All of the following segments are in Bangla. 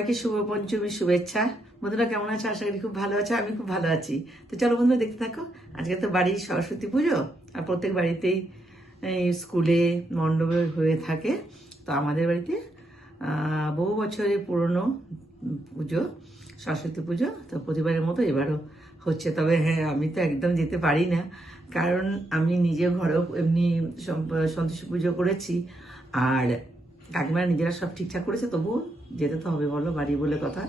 সবাইকে শুভ পঞ্চমীর শুভেচ্ছা। বন্ধুরা কেমন আছে? আশা করি খুব ভালো আছে। আমি খুব ভালো আছি। তো চলো বন্ধুরা দেখতে থাকো। আজকে তো বাড়ির সরস্বতী পুজো, আর প্রত্যেক বাড়িতেই স্কুলে মণ্ডপে হয়ে থাকে। তো আমাদের বাড়িতে বহু বছরের পুরনো পুজো, সরস্বতী পুজো। তো প্রতিবারের মতো এবারও হচ্ছে। তবে হ্যাঁ, আমি তো একদম যেতে পারি না, কারণ আমি নিজে ঘরেও এমনি সন্তোষী পুজো করেছি, আর কাকিমারা নিজেরা সব ঠিকঠাক করেছে, তবুও যেতে তো হবে, বলো, বাড়ি বলে কথা।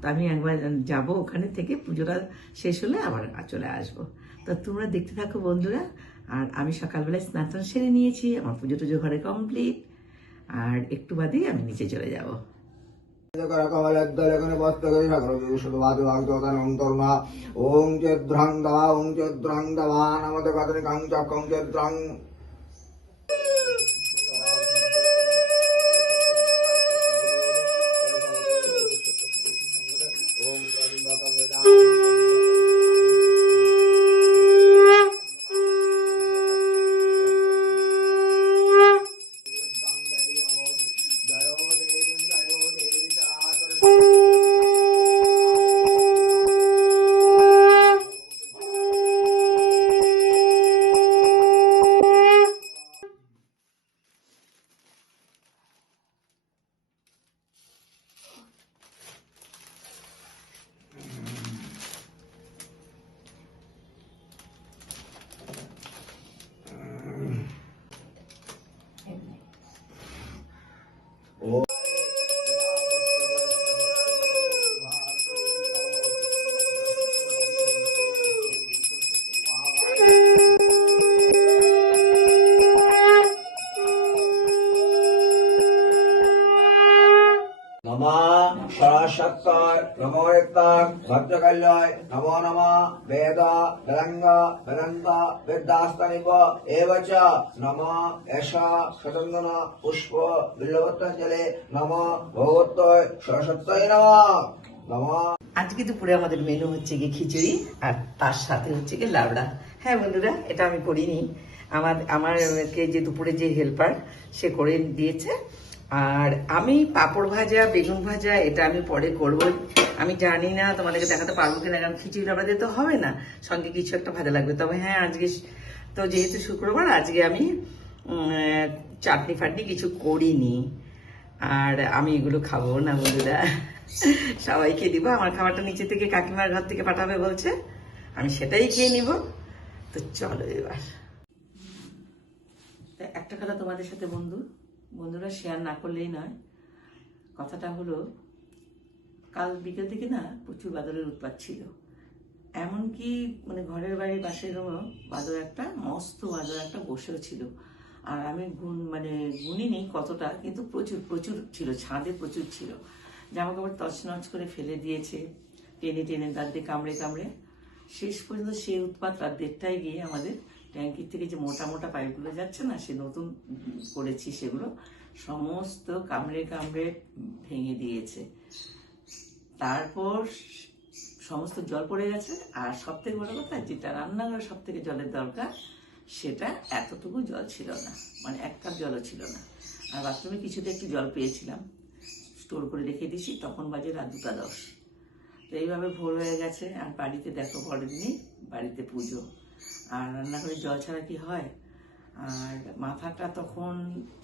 তো আমি একবার যাব, ওখানে থেকে পুজোটা শেষ হলে আবার চলে আসবো। তো তোমরা দেখতে থাকো বন্ধুরা। আর আমি সকালবেলায় স্নান সেরে নিয়েছি, আমার পুজো টুজো ঘরে কমপ্লিট, আর একটু বাদেই আমি নিচে চলে যাব। ওং চেদ্রাং দবা ওং চেদ্রাং দবা নমতে কাতনিকাং চক্রং চেদ্রাং সরস্বত্যায় নমোক্তাং ভদ্রকল্যায় নমো নমঃ বেদ বেদঙ্গ বেদন্ত বিদ্যাস্তনিব এবচ নমঃ এষ শতঙ্গন পুষ্প বিল্লবত্তাঞ্জলি নমঃ ভগবত্তয় সরস্বত্যায় নমঃ নমঃ। আজকে দুপুরে আমাদের মেনু হচ্ছে গিয়ে খিচুড়ি, আর তার সাথে হচ্ছে গিয়ে লাবড়া। হ্যাঁ বন্ধুরা, এটা আমি করিনি, আমারকে যে দুপুরে যে হেল্পার সে করে দিয়েছে। আর আমি পাঁপড় ভাজা, বেগুন ভাজা এটা আমি পরে করব। আমি জানি না তোমাদেরকে দেখাতে পারবো কিনা, কারণ খিচুড়ি লাবড়া দিয়ে তো হবে না, সঙ্গে কিছু একটা ভাজা লাগবে। তবে হ্যাঁ, আজকে তো যেহেতু শুক্রবার, আজকে আমি চাটনি ফাটনি কিছু করিনি, আর আমি এগুলো খাবো না বন্ধুরা, সবাইকে দিব। আমার খাবারটা নিচে থেকে কাকিমার ঘর থেকে পাঠাবে বলছে, আমি সেটাই খেয়ে নিব। তো চলো এবার একটা কথা তোমাদের সাথে বন্ধুরা শেয়ার না করলেই নয়। কথাটা হলো, কাল বিকেল থেকে না প্রচুর বাদরের উৎপাত ছিল। এমনকি মানে ঘরের বাইরে পাশের বাদর একটা, মস্ত বাদর একটা বসেও ছিল। আর আমি গুনিনি কতটা, কিন্তু প্রচুর প্রচুর ছিল, ছাদে প্রচুর ছিল। জামা কাপড় তছনছ করে ফেলে দিয়েছে, টেনে টেনে দাঁত দিয়ে কামড়ে কামড়ে। শেষ পর্যন্ত সেই উৎপাত রাত 1:30টায় গিয়ে আমাদের ট্যাঙ্কির থেকে যে মোটা মোটা পাইপগুলো যাচ্ছে না, সে নতুন করেছি, সেগুলো সমস্ত কামড়ে কামড়ে ভেঙে দিয়েছে। তারপর সমস্ত জল পড়ে গেছে। আর সব থেকে বড় কথা, যেটা রান্নাঘরে সব থেকে জলের দরকার, সেটা এতটুকু জল ছিল না, মানে 1 কাপ জলও ছিল না। আর বাথরুমে কিছুতে একটু জল পেয়েছিলাম, স্টোর করে রেখে দিয়েছি, তখন বাজে রাত 2:10। তো এইভাবে ভোর হয়ে গেছে। আর বাড়িতে দেখো, পরের দিনই বাড়িতে পুজো, আর রান্নাঘরে জল ছাড়া কি হয়। আর মাথাটা তখন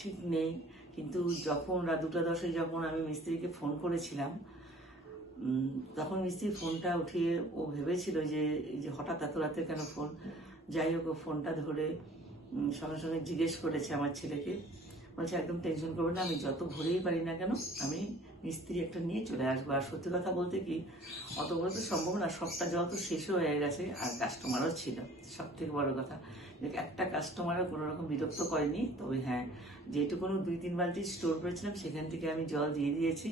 ঠিক নেই, কিন্তু যখন রাত 2:10 যখন আমি মিস্ত্রিকে ফোন করেছিলাম, তখন মিস্ত্রি ফোনটা উঠিয়ে ও ভেবেছিল যে হঠাৎ এত রাতে কেন ফোন। যাই হোক, ও ফোনটা ধরে সঙ্গে সঙ্গে জিজ্ঞেস করেছে আমার ছেলেকে, বলছে একদম টেনশন করবে না, আমি যত ভোরেই পারি না কেন, আমি মিস্ত্রি একটা নিয়ে চলে আসবো। আর সত্যি কথা বলতে কি, অত বড় তো সম্ভব না, সবটা জল তো শেষও হয়ে গেছে, আর কাস্টমারও ছিল। সব থেকে বড় কথা, একটা কাস্টমারও কোনো রকম বিরক্ত করেনি। তবে হ্যাঁ, যেটুকুনো 2-3 বালতি স্টোর করেছিলাম, সেখান থেকে আমি জল দিয়ে দিয়েছি।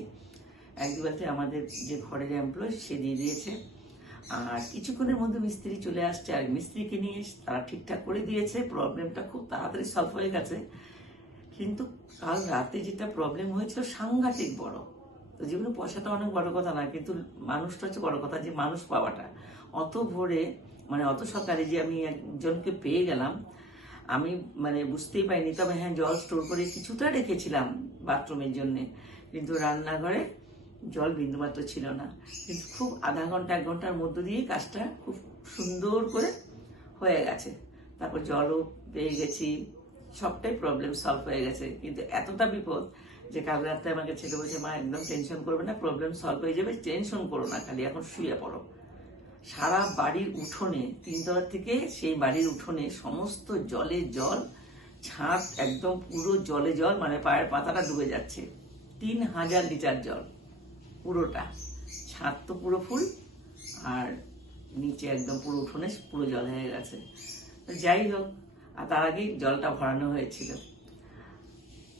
1-2 বালতি আমাদের যে ঘরের এমপ্লয় সে দিয়ে দিয়েছে। আর কিছুক্ষণের মধ্যে মিস্ত্রি চলে আসছে, আর মিস্ত্রিকে নিয়ে তারা ঠিকঠাক করে দিয়েছে। প্রবলেমটা খুব তাড়াতাড়ি সলভ হয়ে গেছে। কিন্তু কাল রাতে যেটা প্রবলেম হয়েছিল, সাংঘাতিক বড়। তো জীবনে পয়সাটা অনেক বড় কথা না, কিন্তু মানুষটা হচ্ছে বড় কথা, যে মানুষ পাওয়াটা। অত ভোরে, অত সকালে যে আমি একজনকে পেয়ে গেলাম, আমি বুঝতেই পারিনি। তবে হ্যাঁ, জল স্টোর করে কিছুটা রেখেছিলাম বাথরুমের জন্য, কিন্তু রান্নাঘরে জল বিন্দুমাত্র ছিল না, কিন্তু খুব আধা ঘন্টা 1 ঘন্টার মধ্য দিয়ে কাজটা খুব সুন্দর করে হয়ে গেছে। তারপর জলও পেয়ে গেছি, সবটাই প্রবলেম সলভ হয়ে গেছে। কিন্তু এতটা বিপদ যে কাল রাতে আমাকে ছেলে বলছে, মা একদম টেনশন করবে না, প্রবলেম সলভ হয়ে যাবে, টেনশন করো না, খালি এখন শুয়ে পড়ো। সারা বাড়ির উঠোনে, 3 তলা থেকে সেই বাড়ির উঠোনে সমস্ত জলে জল, ছাদ একদম পুরো জলে জল, মানে পায়ের পাতাটা ডুবে যাচ্ছে। 3000 লিটার জল পুরোটা, ছাদ তো পুরো ফুল, আর নিচে একদম পুরো উঠোনে পুরো জল হয়ে গেছে। তো যাই হোক, আর তার আগেই জলটা ভরানো হয়েছিল।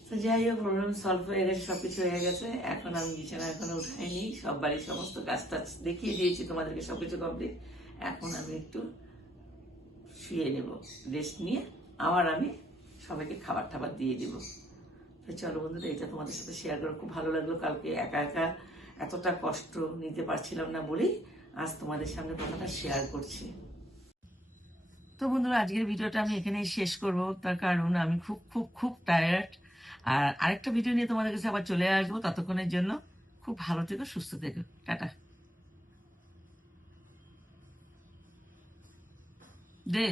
তো যাই হোক, প্রবলেম সলভ হয়ে গেছে, সবকিছু হয়ে গেছে। এখন আমি বিছানা এখনো উঠাইনি, সব বাড়ির সমস্ত কাজ টাজ দেখিয়ে দিয়েছি তোমাদেরকে, সবকিছু কমপ্লিট। এখন আমি একটু শুয়ে নেব, রেস্ট নিয়ে আবার আমি সবাইকে খাবার টাবার দিয়ে দিব। তো চলো বন্ধুরা, এটা তোমাদের সাথে শেয়ার করে খুব ভালো লাগলো। কালকে একা একা এতটা কষ্ট নিতে পারছিলাম না বলেই আজ তোমাদের সামনে কথাটা শেয়ার করছি। তো বন্ধুরা, আজকের ভিডিওটা আমি এখানেই শেষ করব, তার কারণ আমি খুব খুব খুব টায়ার্ড। আর আরেকটা ভিডিও নিয়ে তোমাদের কাছে আবার চলে আসবো। ততক্ষণের জন্য খুব ভালো থেকো, সুস্থ থেকো, টাটা। দে